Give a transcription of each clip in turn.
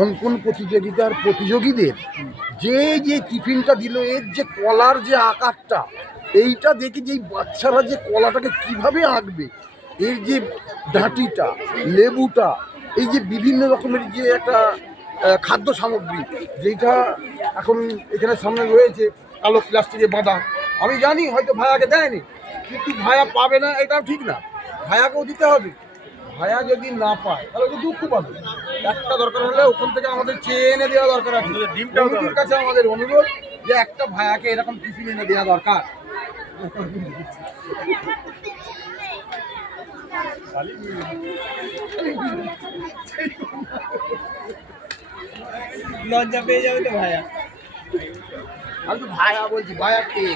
অঙ্কন প্রতিযোগিতার প্রতিযোগীদের যে যে টিফিনটা দিল, এর যে কলার যে আকারটা, এইটা দেখে যে বাচ্চারা যে কলাটাকে কিভাবে আঁকবে, এর যে ডাঁটিটা, লেবুটা, এই যে বিভিন্ন রকমের যে একটা খাদ্য সামগ্রী যেটা এখন এখানে সামনে রয়েছে কালো প্লাস্টিকে বাঁধা। আমি জানি হয়তো ভাইয়াকে দেয়নি, কিন্তু ভাইয়া পাবে না এটাও ঠিক না, ভাইয়াকেও দিতে হবে। ভাইয়া যদি না পায় তাহলে তো দুঃখ পাবে। একটা দরকার হলে ওখান থেকে আমাদের চেয়ে এনে দেওয়া দরকার আছে। ডিমটার কাছে আমাদের অনুরোধ যে একটা ভাইয়াকে এরকম টিফিন এনে দেওয়া দরকার। লজ্জা পেয়ে যাবে তো ভাইয়া। আমি তো ভাইয়া বলছি, ভাইয়া কে?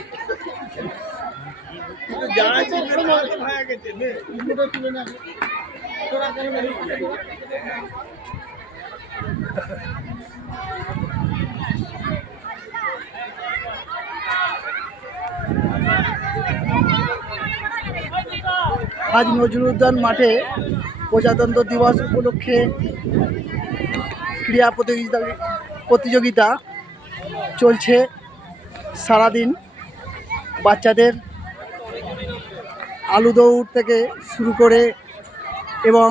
যারা চিনবে ভাইয়াকে চেনে। তুলে না আজ নজরুল উদ্যান মাঠে প্রজাতন্ত্র দিবস উপলক্ষে ক্রীড়া প্রতিযোগিতা চলছে সারাদিন। বাচ্চাদের আলু দৌড় থেকে শুরু করে এবং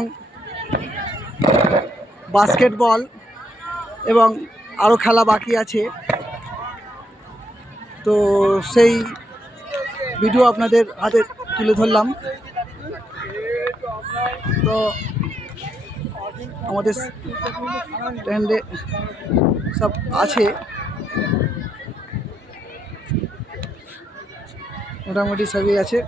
বাস্কেটবল এবং আরও খেলা বাকি আছে, তো সেই ভিডিও আপনাদের হাতে তুলে ধরলাম। তো আমাদের স্ট্যান্ডে সব আছে, মোটামুটি সবই আছে।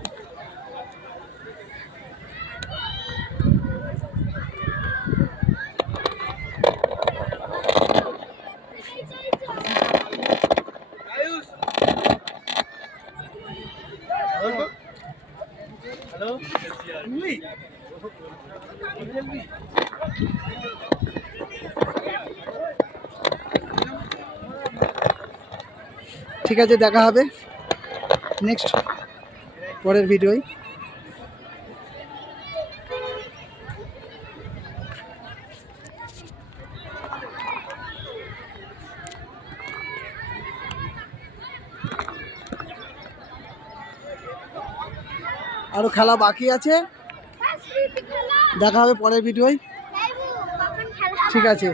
ঠিক আছে, দেখা হবে নেক্সট পরের ভিডিওয়। আরও খেলা বাকি আছে, দেখা হবে পরের ভিডিওয়। ঠিক আছে।